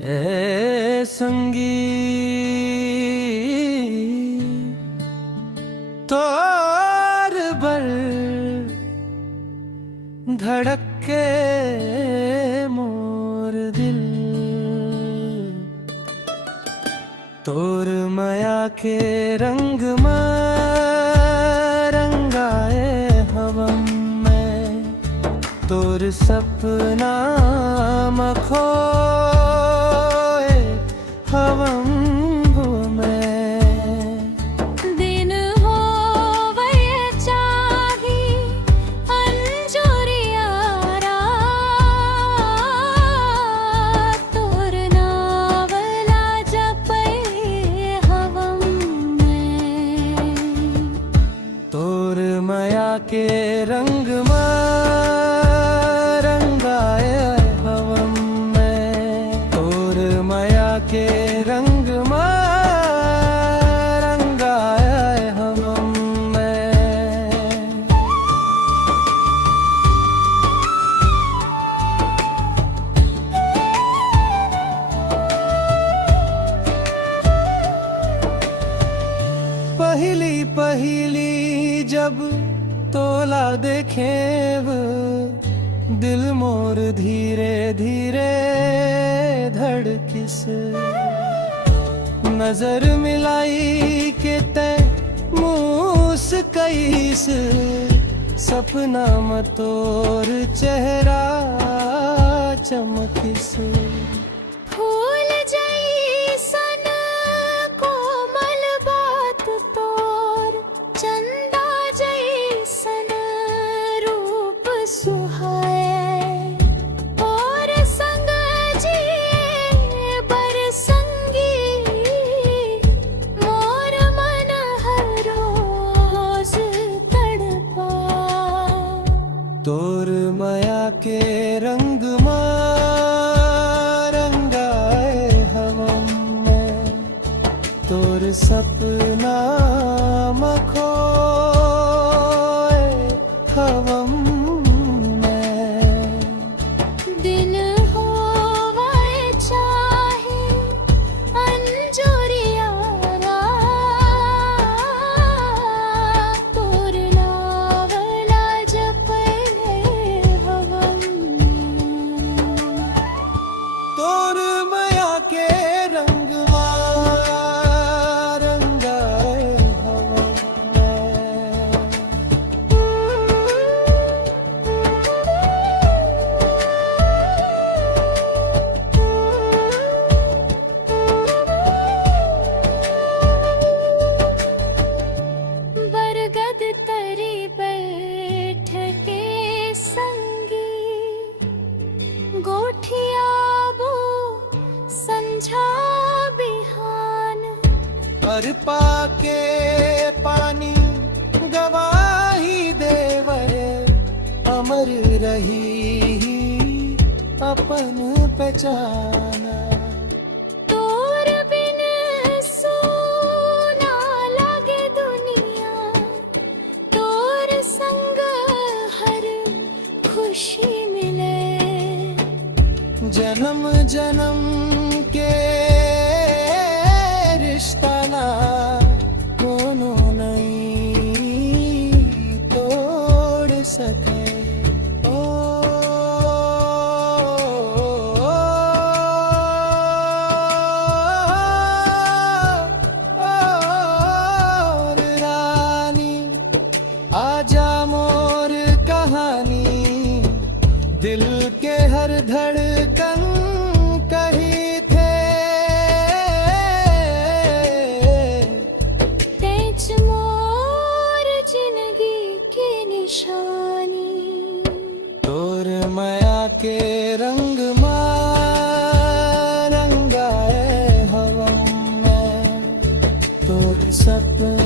ए संगीत तोर बल धड़के मोर दिल तोर माया के रंग में रंगाए हवम में तोर सपना मखोए हवम में दिन हो वह चाही अंजुरिया तोर नावला जपे हवम में तोर माया के रंग में रंगाए हवम में तोर माया के रंग में रंगाए हवम में पहली पहली जब तोला देखेव दिल मोर धीरे धीरे धड़किस नजर मिलाई के तय मुस्कईस सपना में तोर चेहरा चमकिस फूल जैसन कोमल बात तोर चंदा जैसन रूप सुहाए और संग जिए बरसंगी मोर मन हर रोज तड़पा तोर माया के रंग में रंगाए हवम में तोर सपना मखोए हवम में दिन हो वह चाहे अंजुरिया तोर नावला जपे हवम तोर माया के रंग में रंगाए हवम में बरगद तरी बैठ के संगी गोठिया बो संझा बिहान पर पाके पानी गवाही देवरे अमर रही अपन पहचाना तोर बिन सोना लागे दुनिया तोर संग हर खुशी मिले जन्म जन्म के रिश्ता ना कोनो नहीं तोड़ सके ओ रानी आजा मोर कहानी दिल के हर धड़कन कही थे तेज मोर जिंदगी की निशानी तोर माया के रंग में रंगाए हवम में तोर सपना